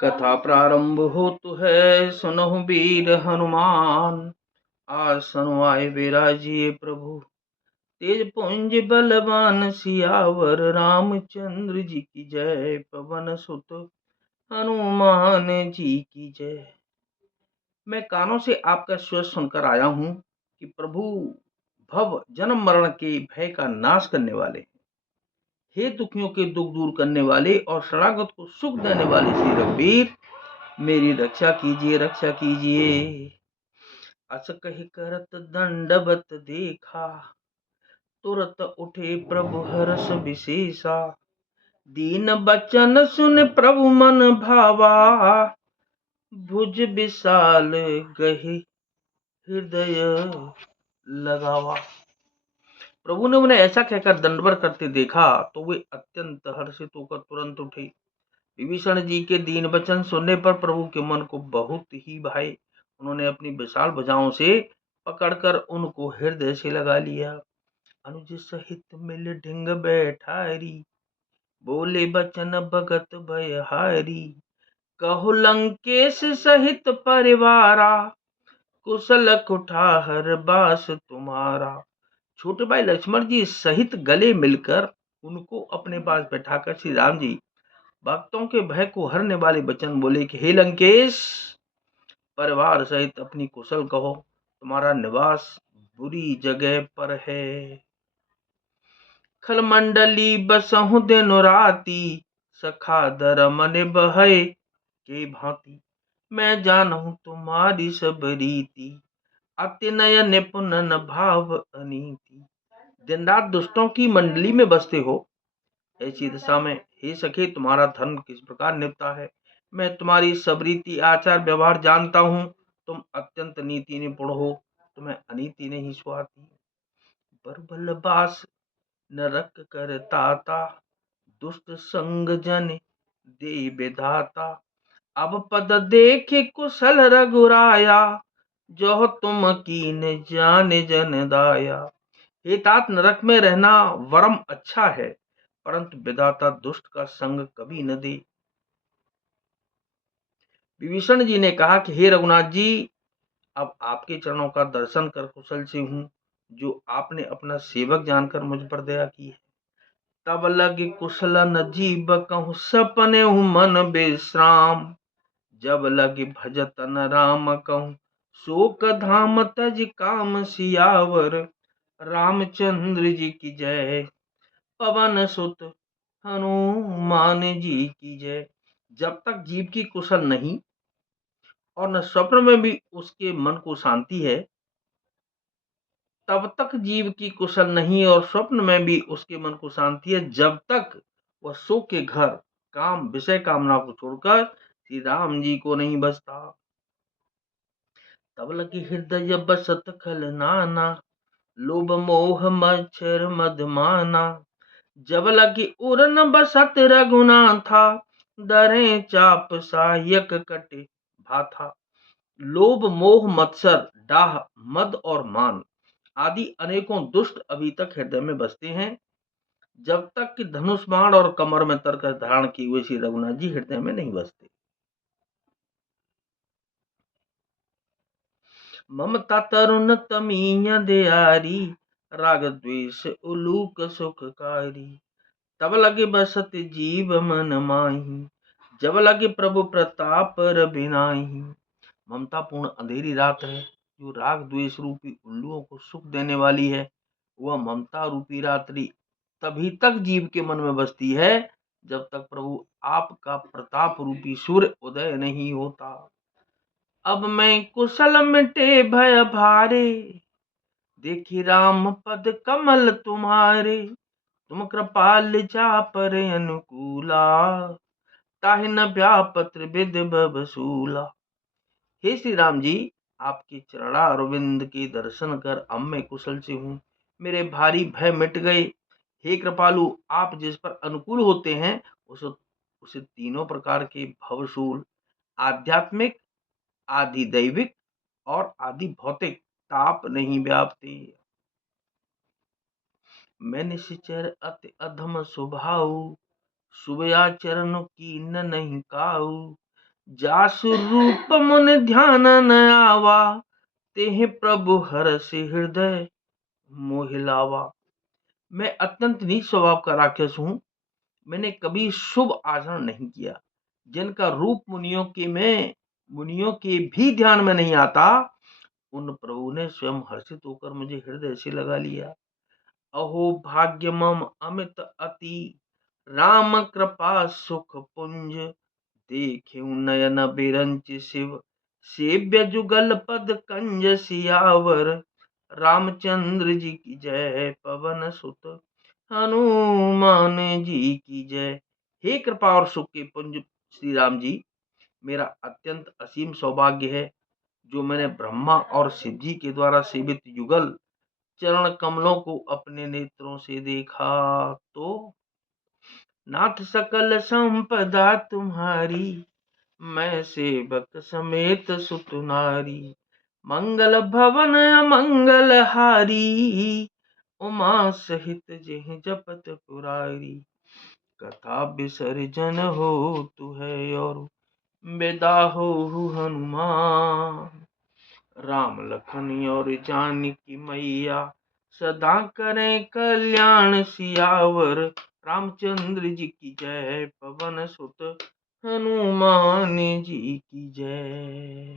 कथा प्रारंभ होतु है, सुनहु वीर हनुमान। आसन आए बिराजिए प्रभु, तेज पुंज बलवान सियावर। रामचंद्र जी की जय, पवन सुत हनुमान जी की जय। मैं कानों से आपका स्वर सुनकर आया हूं कि प्रभु भव जन्म मरण के भय का नाश करने वाले, हे दुखियों के दुख दूर करने वाले और शरणागत को सुख देने वाले श्री रघुवीर, मेरी रक्षा कीजिए, रक्षा कीजिए। अस कहि करत दंडवत देखा, तुरत उठे प्रभु हर्ष विशेषा। दीन बचन सुन प्रभु मन भावा, भुज विशाल गहि हृदय लगावा। प्रभु ने उन्हें ऐसा कहकर दंडवत करते देखा तो वे अत्यंत हर्षित होकर तुरंत उठे। विभीषण जी के दीन वचन सुनने पर प्रभु के मन को बहुत ही भाए। उन्होंने अपनी विशाल भुजाओं से पकड़कर उनको हृदय से लगा लिया। अनुज सहित मिल ढिंग बैठारी, बोले बचन भगत भयहारी। कहु लंकेश सहित परिवारा, कुशल कुठार बास तुम्हारा। छोटे भाई लक्ष्मण जी सहित गले मिलकर उनको अपने पास बैठाकर श्री राम जी भक्तों के भय को हरने वाले वचन बोले कि हे लंकेश, परिवार सहित अपनी कुशल कहो, तुम्हारा निवास बुरी जगह पर है। खलमंडली बसहु दिन राती, सखा दर मन बहय के भांति। मैं जानहु तुम्हारी सब रीति, अति नय निपुण न भाव अनीति। दिन रात दुष्टों की मंडली में बसते हो, ऐसी दशा में हे सखे तुम्हारा धर्म किस प्रकार निपटा है। मैं तुम्हारी सब रीति आचार व्यवहार जानता हूँ। तुम अत्यंत नीति निपुण हो, तुम्हें अनीति नहीं सुहाती। बरबल बास नरक कर ताता, दुष्ट संग जन दे विधाता। अब पद देखे कुशल रघुराया, जो तुम कीन जान जन दाया। हे तात, नरक में रहना वरम अच्छा है, परंतु विधाता दुष्ट का संग कभी न दे। विभीषण जी ने कहा कि हे रघुनाथ जी, अब आपके चरणों का दर्शन कर कुशल से हूँ, जो आपने अपना सेवक जानकर मुझ पर दया की है। तब लगे कुशल न जीव कहूँ, सपने हूँ मन विश्राम। जब लगे भजत न राम कहूँ, शोक धाम तज काम सियावर। रामचंद्र जी की जय, पवन सुत हनुमान जी की जय। जब तक जीव की कुशल नहीं और न स्वप्न में भी उसके मन को शांति है, तब तक जीव की कुशल नहीं और स्वप्न में भी उसके मन को शांति है, जब तक वह सुख के घर काम विषय कामना को छोड़कर श्री राम जी को नहीं बसता। तब लगी हृदय बसत खल नाना, लोभ मोह मच्छर मधमाना। जब लगी उर न बसत रघुनाथा, दरे चाप सहायक कटे भाथा। लोभ मोह मत्सर डाह मद और मान आदि अनेकों दुष्ट अभी तक हृदय में बसते हैं, जब तक कि धनुष बाण और कमर में तरक धारण किए हुए श्री रघुनाथ जी हृदय में नहीं बसते। ममता तरुण तमीय दयारी, राग द्वेष उलूक सुखकारी। तब लगे बसत जीव मन माही, जब लगे प्रभु प्रताप रविनाही। ममता पूर्ण अंधेरी रात है, जो राग द्वेष रूपी उल्लुओं को सुख देने वाली है। वह ममता रूपी रात्रि तभी तक जीव के मन में बसती है, जब तक प्रभु आपका प्रताप रूपी सूर्य उदय नहीं होता। अब मैं कुशल मिटे भय भारे, देखी राम पद कमल तुम्हारे। तुम कृपाल जा पर अनुकूला, ताहि न व्यापत विद बसूला। हे श्री राम जी, आपके चरणारविंद के दर्शन कर अब मैं कुशल से हूँ, मेरे भारी भय मिट गए। हे कृपालु, आप जिस पर अनुकूल होते हैं उसे तीनों प्रकार के भवशूल, आध्यात्मिक, आदि दैविक और आदि भौतिक ताप नहीं व्यापते। मैं निश्चर अति अधम स्वभाव, शुभ आचरण कीन नहीं काऊ, जासु रूप मन ध्यान न आवा, तेहि प्रभु हरष हृदय मोहिलावा। मैं अत्यंत नीच स्वभाव का राक्षस हूँ, मैंने कभी शुभ आचरण नहीं किया, जिनका रूप मुनियों के भी ध्यान में नहीं आता, उन प्रभु ने स्वयं हर्षित होकर मुझे हृदय से लगा लिया। अहो भाग्य मम अमित अति, राम कृपा सुख पुंज, देखे नयन बिरंच शिव, सेव्य जुगल पद कंज सियावर, रामचंद्र जी की जय, पवन सुत हनुमान जी की जय। हे कृपा और सुख के पुंज श्री राम जी, मेरा अत्यंत असीम सौभाग्य है जो मैंने ब्रह्मा और शिव जी के द्वारा सेवित युगल चरण कमलों को अपने नेत्रों से देखा। तो नाथ सकल संपदा तुम्हारी, मैं सेवक समेत सुत नारी, मंगल भवन अमंगल हारी, उमा सहित जिहि जपत पुरारी, कथा विसर्जन हो तु है और बेदा हो हनुमान, राम लखन और जानकी मैया, सदा करें कल्याण सियावर, रामचंद्र जी की जय, पवन सुत हनुमान जी की जय।